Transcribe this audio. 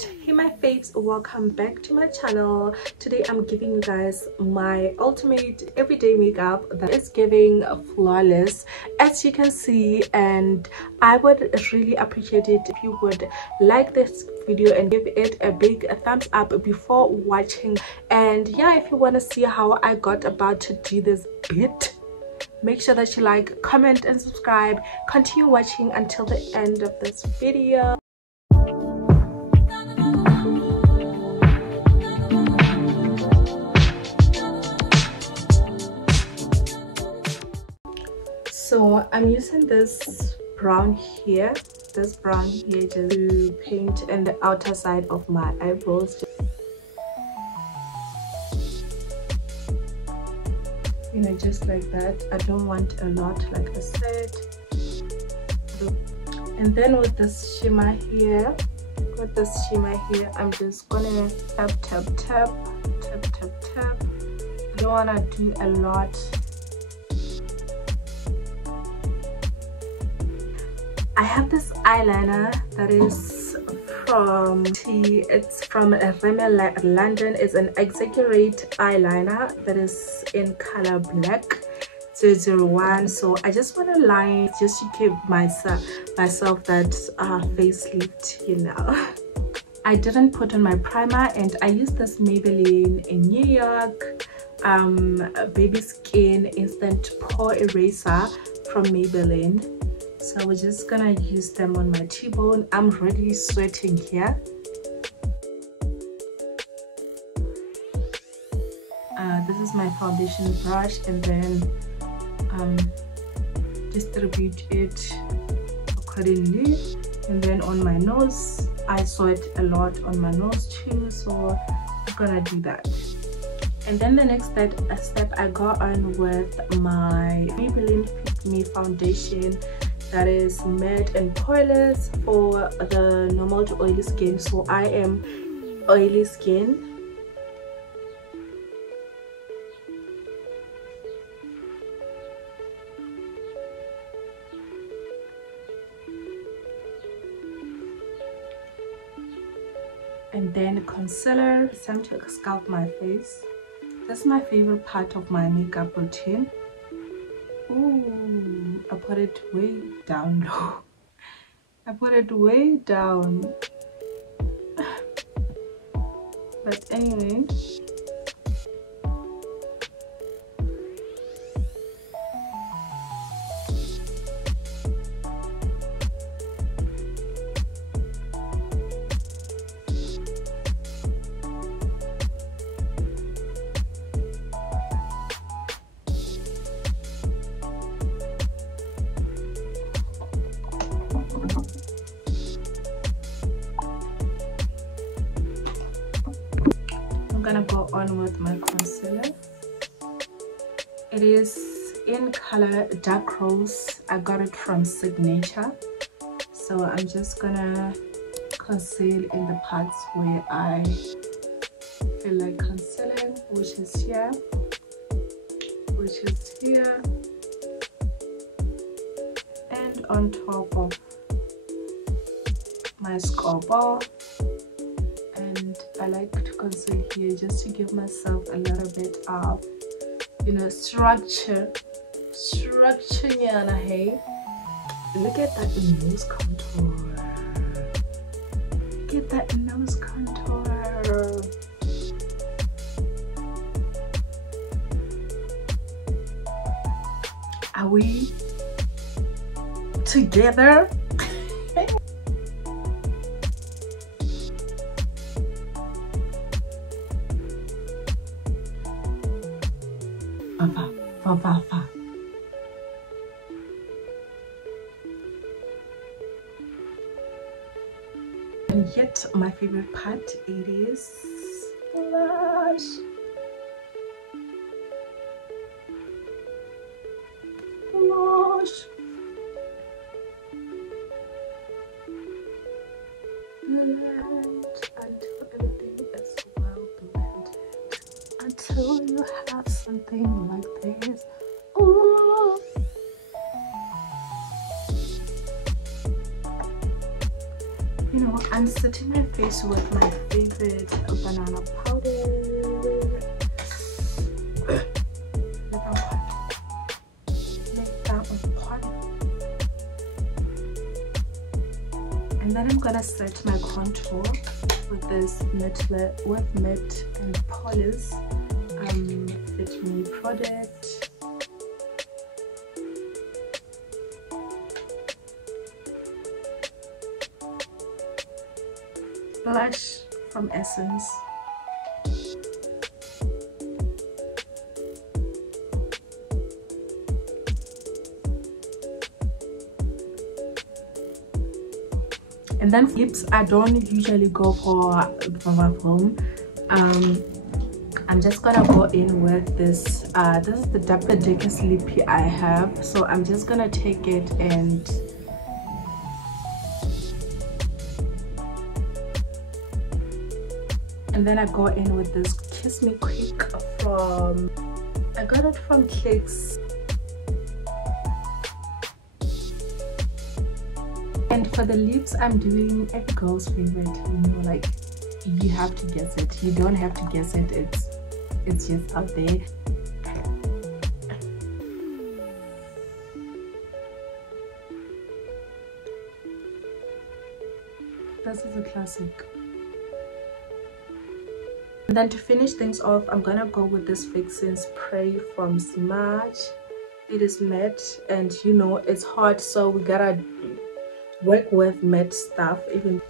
Hey my faves, welcome back to my channel. Today I'm giving you guys my ultimate everyday makeup that is giving flawless, as you can see, and I would really appreciate it if you would like this video and give it a big thumbs up before watching. And yeah, if you want to see how I got about to do this bit, make sure that you like, comment and subscribe. Continue watching until the end of this video. So I'm using this brown here just to paint in the outer side of my eyebrows, you know, just like that. I don't want a lot, like I said. And then with this shimmer here, I'm just gonna tap. I don't want to do a lot. I have this eyeliner that is from Rimmel London. It's an exaggerate eyeliner that is in color black 001. So I just want to line just to give myself that facelift, you know. I didn't put on my primer, and I used this Maybelline in New York baby skin instant pore eraser from Maybelline. So we're just gonna use them on my T-bone. I'm really sweating here. This is my foundation brush, and then distribute it accordingly. And then on my nose, I sweat a lot on my nose too, so I'm gonna do that. And then the next step I go on with my Maybelline Fit Me foundation that is matte and poreless for the normal to oily skin. So I am oily skin. And then concealer. It's time to sculpt my face. That's my favorite part of my makeup routine. Ooh, I put it way down low. I put it way down. But anyway. I'm gonna go on with my concealer. It is in color dark rose. I got it from Signature. So I'm just gonna conceal in the parts where I feel like concealing, which is here, and on top of my skull ball. And I like to conceal here just to give myself a little bit of, you know, structure, yana, hey. Look at that nose contour. Look at that nose contour. Are we together? Fa. And yet my favorite part, it is blush. Blend until everything is well blended, until you have something like this. Ooh. You know, I'm setting my face with my favorite banana powder. And then I'm gonna set my contour with this matte and polish Fit Me product. Blush from Essence. And then lips, I don't usually go for my home. I'm just gonna go in with this. This is the darkest lippy I have, so I'm just gonna take it and then I go in with this Kiss Me Quick from, I got it from Clicks. And for the lips, I'm doing every girl's favorite, you know, like you have to guess it. You don't have to guess it, it's just out there. This is a classic. And then to finish things off, I'm gonna go with this fixing spray from Smudge. It is matte, and you know it's hot, so we gotta work with matte stuff even